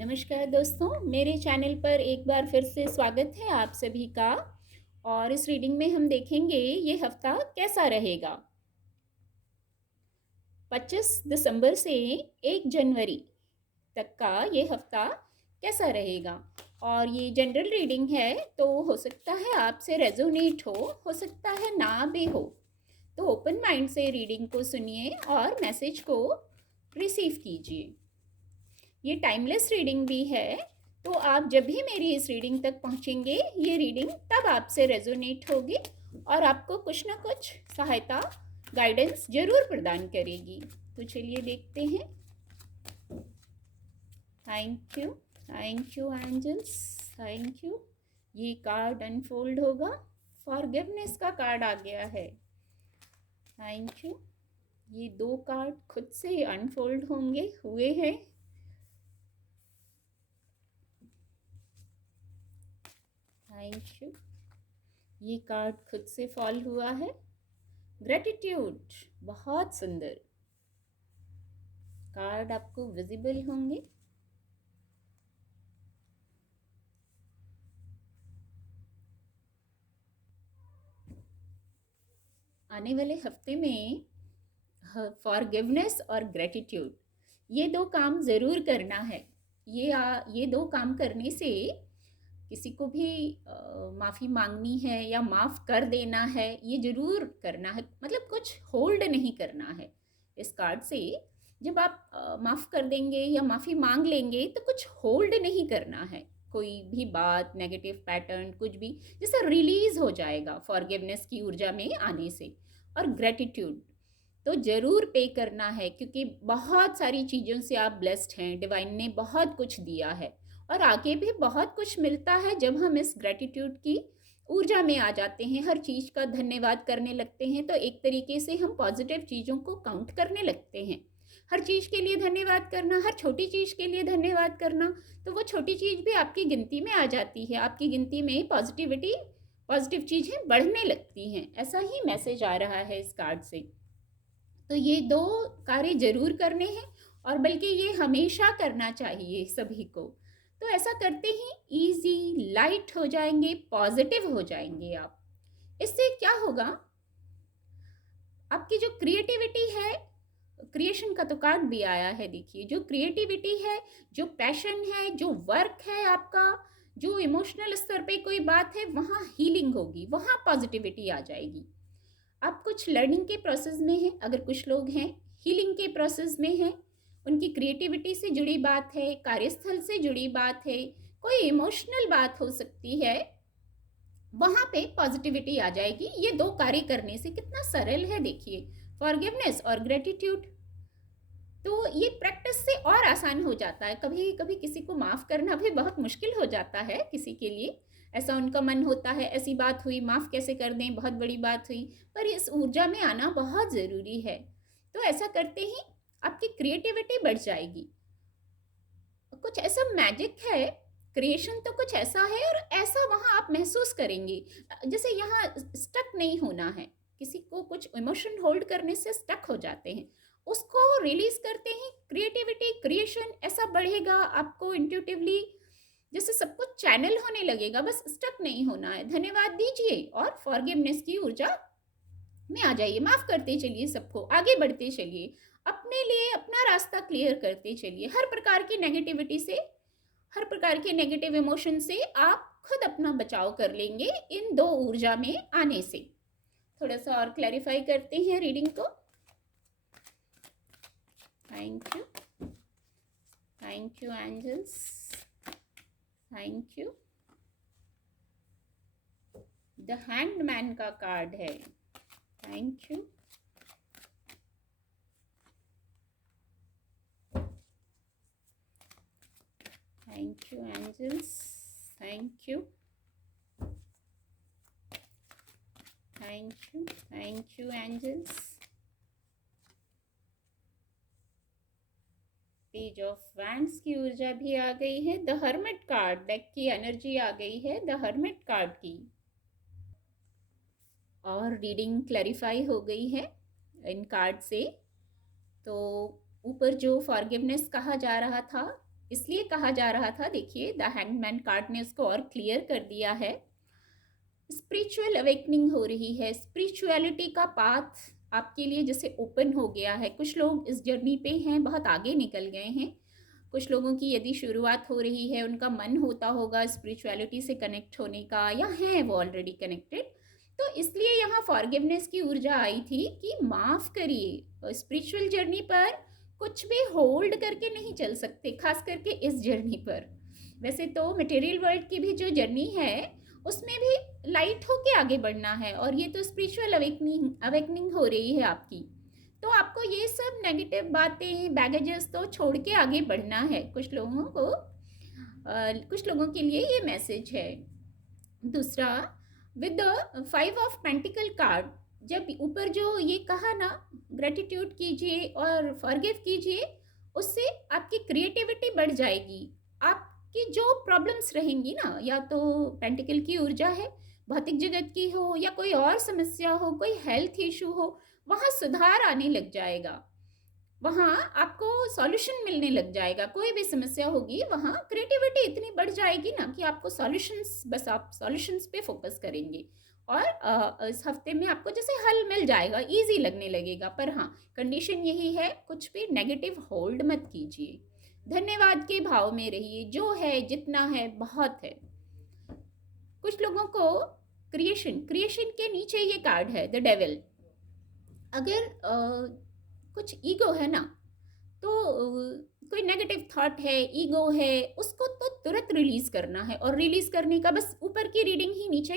नमस्कार दोस्तों, मेरे चैनल पर एक बार फिर से स्वागत है आप सभी का। और इस रीडिंग में हम देखेंगे ये हफ्ता कैसा रहेगा। 25 दिसंबर से 1 जनवरी तक का ये हफ्ता कैसा रहेगा। और ये जनरल रीडिंग है, तो हो सकता है आपसे रेजोनेट हो सकता है ना भी हो। तो ओपन माइंड से रीडिंग को सुनिए और मैसेज को रिसीव कीजिए। ये टाइमलेस रीडिंग भी है, तो आप जब भी मेरी इस रीडिंग तक पहुंचेंगे ये रीडिंग तब आपसे रेजोनेट होगी और आपको कुछ ना कुछ सहायता गाइडेंस जरूर प्रदान करेगी। तो चलिए देखते हैं। Thank you angels, thank you. ये कार्ड अनफोल्ड होगा। फॉरगिवनेस का कार्ड आ गया है। Thank you. ये दो कार्ड खुद से अनफोल्ड होंगे, हुए हैं। Thank you. ये कार्ड खुद से फॉल हुआ है। ग्रेटिट्यूड, बहुत सुंदर कार्ड आपको विजिबल होंगे। आने वाले हफ्ते में फॉरगिवनेस और ग्रेटिट्यूड, ये दो काम ज़रूर करना है। ये दो काम करने से किसी को भी माफ़ी मांगनी है या माफ़ कर देना है, ये ज़रूर करना है। मतलब कुछ होल्ड नहीं करना है इस कार्ड से। जब आप माफ़ कर देंगे या माफ़ी मांग लेंगे तो कुछ होल्ड नहीं करना है। कोई भी बात, नेगेटिव पैटर्न, कुछ भी जैसे रिलीज हो जाएगा फॉरगिवनेस की ऊर्जा में आने से। और ग्रेटिट्यूड तो ज़रूर पे करना है, क्योंकि बहुत सारी चीज़ों से आप ब्लेस्ड हैं। डिवाइन ने बहुत कुछ दिया है और आगे भी बहुत कुछ मिलता है जब हम इस ग्रेटिट्यूड की ऊर्जा में आ जाते हैं। हर चीज़ का धन्यवाद करने लगते हैं तो एक तरीके से हम पॉजिटिव चीज़ों को काउंट करने लगते हैं। हर चीज़ के लिए धन्यवाद करना, हर छोटी चीज़ के लिए धन्यवाद करना, तो वो छोटी चीज़ भी आपकी गिनती में आ जाती है। आपकी गिनती में पॉजिटिव चीज़ें बढ़ने लगती हैं। ऐसा ही मैसेज आ रहा है इस कार्ड से। तो ये दो कार्य जरूर करने हैं, और बल्कि ये हमेशा करना चाहिए सभी को। तो ऐसा करते ही इजी लाइट हो जाएंगे, पॉजिटिव हो जाएंगे आप। इससे क्या होगा, आपकी जो क्रिएटिविटी है, क्रिएशन का तो कार्ड भी आया है, देखिए जो क्रिएटिविटी है, जो पैशन है, जो वर्क है आपका, जो इमोशनल स्तर पे कोई बात है, वहाँ हीलिंग होगी, वहाँ पॉजिटिविटी आ जाएगी। आप कुछ लर्निंग के प्रोसेस में हैं, अगर कुछ लोग हैं हीलिंग के प्रोसेस में हैं, उनकी क्रिएटिविटी से जुड़ी बात है, कार्यस्थल से जुड़ी बात है, कोई इमोशनल बात हो सकती है, वहाँ पे पॉजिटिविटी आ जाएगी। ये दो कार्य करने से कितना सरल है, देखिए, फॉरगिवनेस और ग्रेटिट्यूड। तो ये प्रैक्टिस से और आसान हो जाता है। कभी कभी किसी को माफ़ करना भी बहुत मुश्किल हो जाता है किसी के लिए। ऐसा उनका मन होता है, ऐसी बात हुई, माफ़ कैसे कर दें, बहुत बड़ी बात हुई। पर इस ऊर्जा में आना बहुत ज़रूरी है। तो ऐसा करते ही आपकी क्रिएटिविटी बढ़ जाएगी। कुछ ऐसा मैजिक है, क्रिएशन तो कुछ ऐसा है, और ऐसा वहाँ आप महसूस करेंगे जैसे यहाँ स्टक नहीं होना है। किसी को कुछ इमोशन होल्ड करने से स्टक हो जाते हैं, उसको रिलीज करते ही क्रिएटिविटी, क्रिएशन ऐसा बढ़ेगा। आपको इंट्यूटिवली जैसे सब कुछ चैनल होने लगेगा, बस स्टक नहीं होना है। धन्यवाद दीजिए और फॉरगिवनेस की ऊर्जा में आ जाइए। माफ करते चलिए, सबको आगे बढ़ते चलिए, अपने लिए अपना रास्ता क्लियर करते चलिए। हर प्रकार की नेगेटिविटी से, हर प्रकार के नेगेटिव इमोशन से आप खुद अपना बचाव कर लेंगे इन दो ऊर्जा में आने से। थोड़ा सा और क्लैरिफाई करते हैं रीडिंग को। Thank you angels, thank you. The hanged man का कार्ड है। Thank you. Thank you angels, thank you, thank you angels. Page of wands की ऊर्जा भी आ गई है। द हर्मिट कार्ड, डेक की एनर्जी आ गई है द हर्मिट कार्ड की। और रीडिंग क्लैरिफाई हो गई है इन कार्ड से। तो ऊपर जो फॉरगिवनेस कहा जा रहा था, इसलिए कहा जा रहा था। देखिए द हैंगमैन कार्ड ने उसको और क्लियर कर दिया है। स्पिरिचुअल अवेकनिंग हो रही है, स्पिरिचुअलिटी का पाथ आपके लिए जैसे ओपन हो गया है। कुछ लोग इस जर्नी पे हैं, बहुत आगे निकल गए हैं। कुछ लोगों की यदि शुरुआत हो रही है, उनका मन होता होगा स्पिरिचुअलिटी से कनेक्ट होने का, या हैं वो ऑलरेडी कनेक्टेड, तो इसलिए यहाँ फॉरगिवनेस की ऊर्जा आई थी कि माफ़ करिए। स्पिरिचुअल जर्नी पर कुछ भी होल्ड करके नहीं चल सकते, खास करके इस जर्नी पर। वैसे तो मटेरियल वर्ल्ड की भी जो जर्नी है उसमें भी लाइट होके आगे बढ़ना है, और ये तो स्पिरिचुअल अवेकनिंग हो रही है आपकी। तो आपको ये सब नेगेटिव बातें, बैगेजेस तो छोड़ के आगे बढ़ना है। कुछ लोगों को कुछ लोगों के लिए ये मैसेज है। दूसरा, with the 5 of pentacle card, जब ऊपर जो ये कहा ना, ग्रेटिट्यूड कीजिए और फॉरगिव कीजिए, उससे आपकी क्रिएटिविटी बढ़ जाएगी। आपकी जो प्रॉब्लम्स रहेंगी ना, या तो पेंटिकल की ऊर्जा है, भौतिक जगत की हो, या कोई और समस्या हो, कोई हेल्थ इशू हो, वहाँ सुधार आने लग जाएगा। वहाँ आपको सॉल्यूशन मिलने लग जाएगा। कोई भी समस्या होगी, वहाँ क्रिएटिविटी इतनी बढ़ जाएगी ना कि आपको सॉल्यूशंस, बस आप सॉल्यूशंस पे फोकस करेंगे, और इस हफ्ते में आपको जैसे हल मिल जाएगा, इजी लगने लगेगा। पर हाँ, कंडीशन यही है, कुछ भी नेगेटिव होल्ड मत कीजिए, धन्यवाद के भाव में रहिए। जो है, जितना है, बहुत है। कुछ लोगों को क्रिएशन के नीचे ये कार्ड है, द डेविल। अगर कुछ ईगो है ना, तो कोई नेगेटिव थॉट है, ईगो है, उसको तो तुरंत रिलीज करना है। और रिलीज करने का बस ऊपर की रीडिंग ही नीचे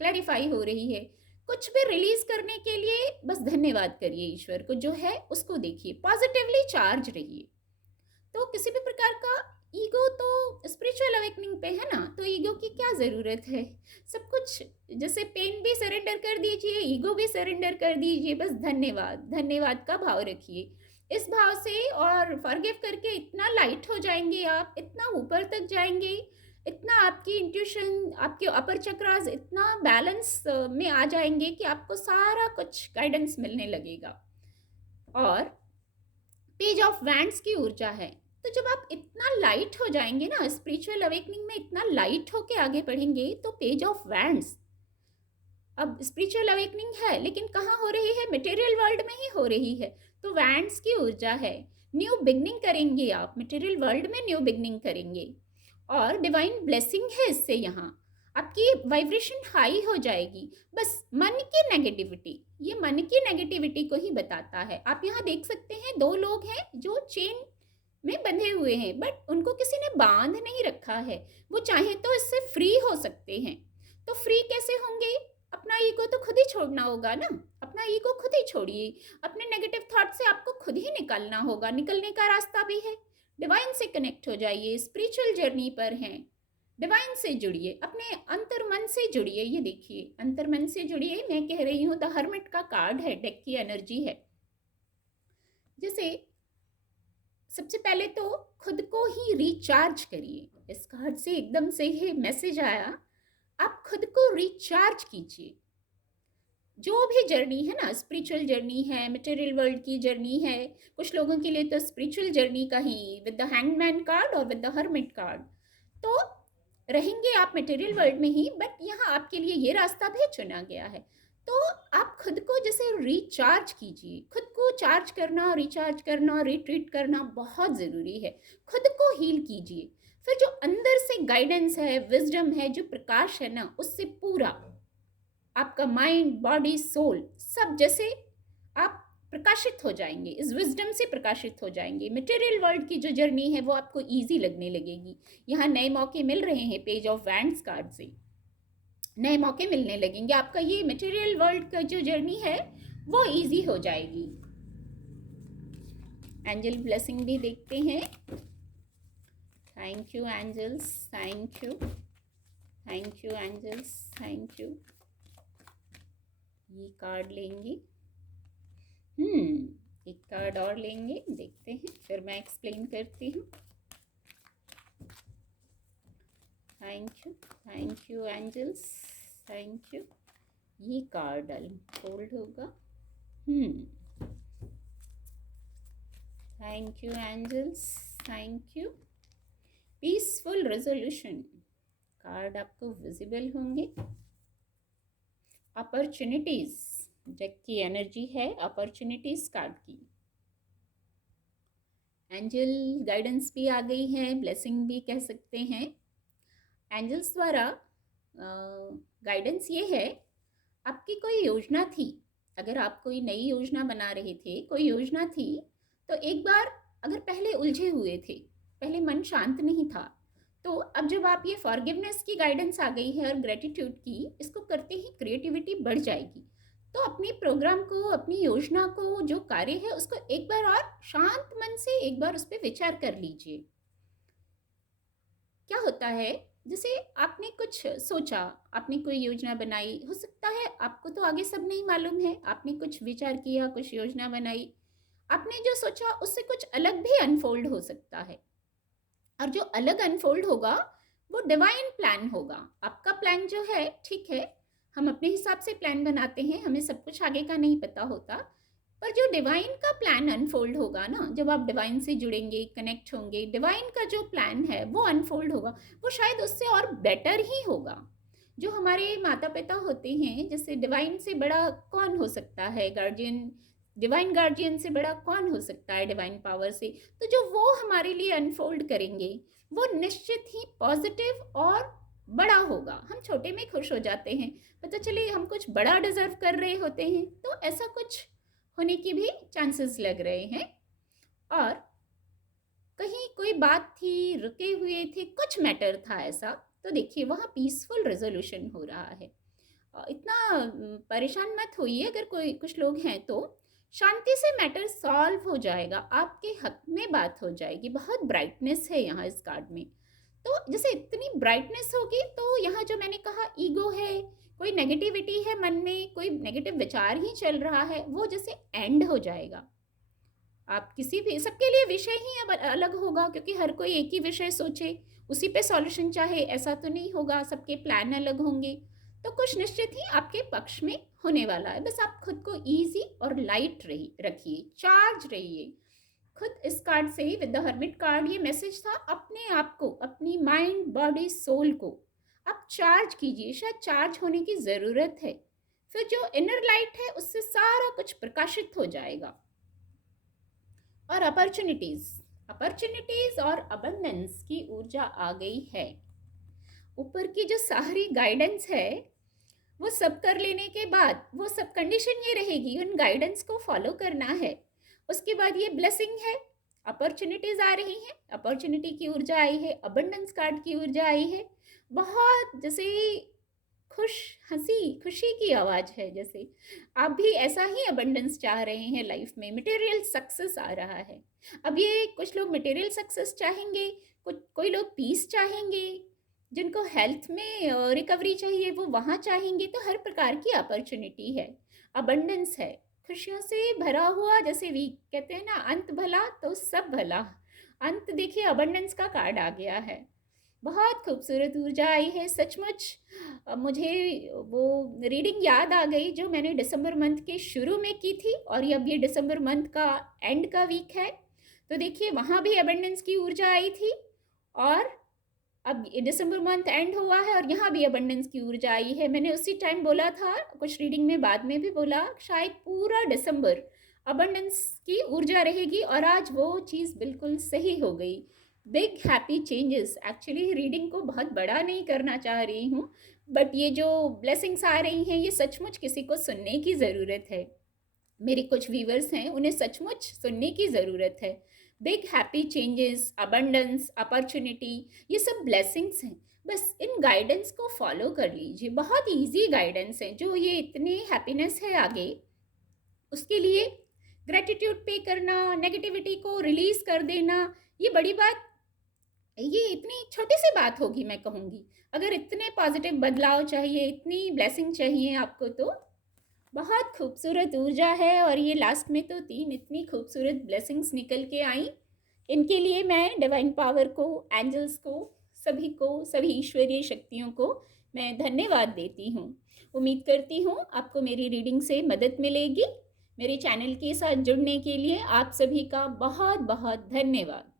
क्लैरिफाई हो रही है। कुछ भी रिलीज करने के लिए बस धन्यवाद करिए ईश्वर को, जो है उसको देखिए, पॉजिटिवली चार्ज रहिए। तो किसी भी प्रकार का ईगो, तो स्पिरिचुअल अवेकनिंग पे है ना, तो ईगो की क्या ज़रूरत है। सब कुछ, जैसे पेन भी सरेंडर कर दीजिए, ईगो भी सरेंडर कर दीजिए, बस धन्यवाद, धन्यवाद का भाव रखिए। इस भाव से और फॉरगिव करके इतना लाइट हो जाएंगे आप, इतना ऊपर तक जाएंगे, इतना आपकी इंट्यूशन, आपके अपर चक्रास इतना बैलेंस में आ जाएंगे कि आपको सारा कुछ गाइडेंस मिलने लगेगा। और पेज ऑफ वैंड्स की ऊर्जा है। तो जब आप इतना लाइट हो जाएंगे ना, स्पिरिचुअल अवेकनिंग में इतना लाइट होके आगे बढ़ेंगे, तो पेज ऑफ वैंड्स, अब स्पिरिचुअल अवेकनिंग है लेकिन कहाँ हो रही है, मटेरियल वर्ल्ड में ही हो रही है। तो वैंड्स की ऊर्जा है, न्यू बिगनिंग करेंगे आप, मटेरियल वर्ल्ड में न्यू बिगनिंग करेंगे, और डिवाइन ब्लेसिंग है इससे। यहाँ आपकी वाइब्रेशन हाई हो जाएगी। बस मन की नेगेटिविटी, ये मन की नेगेटिविटी को ही बताता है। आप यहाँ देख सकते हैं, 2 लोग हैं जो चेन में बंधे हुए हैं, बट उनको किसी ने बांध नहीं रखा है। वो चाहे तो इससे फ्री हो सकते हैं। तो फ्री कैसे होंगे? अपना ईगो तो खुद ही छोड़ना होगा ना, अपना ईगो खुद ही छोड़िए। अपने नेगेटिव थॉट से आपको खुद ही निकलना होगा, निकलने का रास्ता भी है। डिवाइन से कनेक्ट हो जाइए, स्पिरिचुअल जर्नी पर हैं, डिवाइन से जुड़िए, अपने अंतर मन से जुड़िए। ये देखिए, अंतर मन से जुड़िए। मैं कह रही हूँ, द हर्मिट का कार्ड है, डेक की एनर्जी है। जैसे सबसे पहले तो खुद को ही रिचार्ज करिए। इस कार्ड से एकदम से ये मैसेज आया, आप खुद को रिचार्ज कीजिए। जो भी जर्नी है ना, स्पिरिचुअल जर्नी है, मटेरियल वर्ल्ड की जर्नी है, कुछ लोगों के लिए तो स्पिरिचुअल जर्नी का ही विद द हैंगमैन कार्ड और विद द हर्मिट कार्ड, तो रहेंगे आप मटेरियल वर्ल्ड में ही, बट यहाँ आपके लिए ये रास्ता भी चुना गया है। तो आप खुद को जैसे रिचार्ज कीजिए। खुद को चार्ज करना, रिचार्ज करना, रिट्रीट करना बहुत ज़रूरी है। खुद को हील कीजिए। फिर जो अंदर से गाइडेंस है, विजडम है, जो प्रकाश है ना, उससे पूरा आपका माइंड, बॉडी, सोल सब जैसे आप प्रकाशित हो जाएंगे, इस विजडम से प्रकाशित हो जाएंगे। मटेरियल वर्ल्ड की जो जर्नी है वो आपको इजी लगने लगेगी। यहाँ नए मौके मिल रहे हैं, पेज ऑफ वैंड्स कार्ड से नए मौके मिलने लगेंगे। आपका ये मटेरियल वर्ल्ड का जो जर्नी है वो इजी हो जाएगी। एंजल ब्लेसिंग भी देखते हैं। Thank you angels, thank you, thank you angels, thank you. ये कार्ड लेंगे, एक कार्ड और लेंगे, देखते हैं, फिर मैं एक्सप्लेन करती हूँ। Thank you angels, thank you. ये कार्ड फोल्ड होगा। Thank you angels, thank you. Peaceful resolution card आपको विजिबल होंगे। अपॉर्चुनिटीज डेक की एनर्जी है अपॉर्चुनिटीज कार्ड की। एंजल गाइडेंस भी आ गई है, ब्लेसिंग भी कह सकते हैं। एंजल्स द्वारा गाइडेंस ये है, आपकी कोई योजना थी, अगर आप कोई नई योजना बना रहे थे, कोई योजना थी, तो एक बार अगर पहले उलझे हुए थे, पहले मन शांत नहीं था, तो अब जब आप ये फॉरगिवनेस की गाइडेंस आ गई है और ग्रेटिट्यूड की, इसको करते ही क्रिएटिविटी बढ़ जाएगी। तो अपनी प्रोग्राम को, अपनी योजना को, जो कार्य है उसको एक बार और शांत मन से एक बार उस पर विचार कर लीजिए। क्या होता है, जैसे आपने कुछ सोचा, आपने कोई योजना बनाई, हो सकता है आपको तो आगे सब नहीं मालूम है, आपने कुछ विचार किया, कुछ योजना बनाई, आपने जो सोचा उससे कुछ अलग भी अनफोल्ड हो सकता है, और जो अलग अनफोल्ड होगा वो डिवाइन प्लान होगा। आपका प्लान जो है, ठीक है, हम अपने हिसाब से प्लान बनाते हैं, हमें सब कुछ आगे का नहीं पता होता, पर जो डिवाइन का प्लान अनफोल्ड होगा ना, जब आप डिवाइन से जुड़ेंगे, कनेक्ट होंगे, डिवाइन का जो प्लान है वो अनफोल्ड होगा, वो शायद उससे और बेटर ही होगा। जो हमारे माता पिता होते हैं, जैसे डिवाइन से बड़ा कौन हो सकता है, गार्जियन, डिवाइन गार्जियन से बड़ा कौन हो सकता है डिवाइन पावर से, तो जो वो हमारे लिए अनफोल्ड करेंगे वो निश्चित ही पॉजिटिव और बड़ा होगा। हम छोटे में खुश हो जाते हैं, पता चले हम कुछ बड़ा डिजर्व कर रहे होते हैं, तो ऐसा कुछ होने की भी चांसेस लग रहे हैं। और कहीं कोई बात थी, रुके हुए थे, कुछ मैटर था ऐसा, तो देखिए वहाँ पीसफुल रेजोल्यूशन हो रहा है। इतना परेशान मत होइए, अगर कोई कुछ लोग हैं तो शांति से मैटर सॉल्व हो जाएगा, आपके हक में बात हो जाएगी। बहुत ब्राइटनेस है यहाँ इस कार्ड में, तो जैसे इतनी ब्राइटनेस होगी तो यहाँ जो मैंने कहा ईगो है, कोई नेगेटिविटी है मन में, कोई नेगेटिव विचार ही चल रहा है, वो जैसे एंड हो जाएगा। आप किसी भी, सबके लिए विषय ही अब अलग होगा, क्योंकि हर कोई एक ही विषय सोचे उसी पे सॉल्यूशन चाहे, ऐसा तो नहीं होगा, सबके प्लान अलग होंगे, तो कुछ निश्चित ही आपके पक्ष में होने वाला है। बस आप खुद को इजी और लाइट रखिए, चार्ज रहिए खुद। इस कार्ड से, विद द हर्मिट कार्ड, ये मैसेज था, अपने आप को, अपनी माइंड, बॉडी, सोल को आप चार्ज कीजिए, शायद चार्ज होने की ज़रूरत है, फिर जो इनर लाइट है उससे सारा कुछ प्रकाशित हो जाएगा। और अपॉर्चुनिटीज और अबंडेंस की ऊर्जा आ गई है। ऊपर की जो सारी गाइडेंस है वो सब कर लेने के बाद वो सब कंडीशन ये रहेगी, उन गाइडेंस को फॉलो करना है। उसके बाद ये ब्लेसिंग है, अपॉर्चुनिटीज आ रही हैं, अपॉर्चुनिटी की ऊर्जा आई है, अबंडेंस कार्ड की ऊर्जा आई है, बहुत जैसे खुशी की आवाज़ है, जैसे आप भी ऐसा ही अबंडेंस चाह रहे हैं लाइफ में, मटेरियल सक्सेस आ रहा है। अब ये कुछ लोग मटेरियल सक्सेस चाहेंगे, कोई लोग पीस चाहेंगे, जिनको हेल्थ में रिकवरी चाहिए वो वहाँ चाहेंगे, तो हर प्रकार की अपॉर्चुनिटी है, अबंडेंस है, खुशियों से भरा हुआ। जैसे वी कहते हैं ना, अंत भला तो सब भला, अंत देखिए अबंडेंस का कार्ड आ गया है। बहुत खूबसूरत ऊर्जा आई है सचमुच। मुझे वो रीडिंग याद आ गई जो मैंने दिसंबर मंथ के शुरू में की थी, और अब ये दिसंबर मंथ का एंड का वीक है, तो देखिए वहाँ भी अबंडेंस की ऊर्जा आई थी, और अब दिसंबर मंथ एंड हुआ है और यहाँ भी अबंडेंस की ऊर्जा आई है। मैंने उसी टाइम बोला था, कुछ रीडिंग में बाद में भी बोला, शायद पूरा दिसंबर अबंडेंस की ऊर्जा रहेगी, और आज वो चीज़ बिल्कुल सही हो गई। Big happy changes. Actually reading को बहुत बड़ा नहीं करना चाह रही हूँ, बट ये जो ब्लेसिंग्स आ रही हैं ये सचमुच किसी को सुनने की ज़रूरत है। मेरे कुछ व्यूवर्स हैं, उन्हें सचमुच सुनने की ज़रूरत है। Big happy changes, abundance, opportunity, ये सब ब्लेसिंग्स हैं। बस इन गाइडेंस को फॉलो कर लीजिए, बहुत इजी गाइडेंस है, जो ये इतनी हैप्पीनेस है आगे, उसके लिए ग्रेटिट्यूड पे करना, नेगेटिविटी को रिलीज कर देना, ये बड़ी बात, ये इतनी छोटी सी बात होगी मैं कहूँगी। अगर इतने पॉजिटिव बदलाव चाहिए, इतनी ब्लेसिंग चाहिए आपको, तो बहुत खूबसूरत ऊर्जा है। और ये लास्ट में तो 3 इतनी खूबसूरत ब्लेसिंग्स निकल के आई, इनके लिए मैं डिवाइन पावर को, एंजल्स को, सभी को, सभी ईश्वरीय शक्तियों को मैं धन्यवाद देती हूँ। उम्मीद करती हूँ आपको मेरी रीडिंग से मदद मिलेगी। मेरे चैनल के साथ जुड़ने के लिए आप सभी का बहुत बहुत धन्यवाद।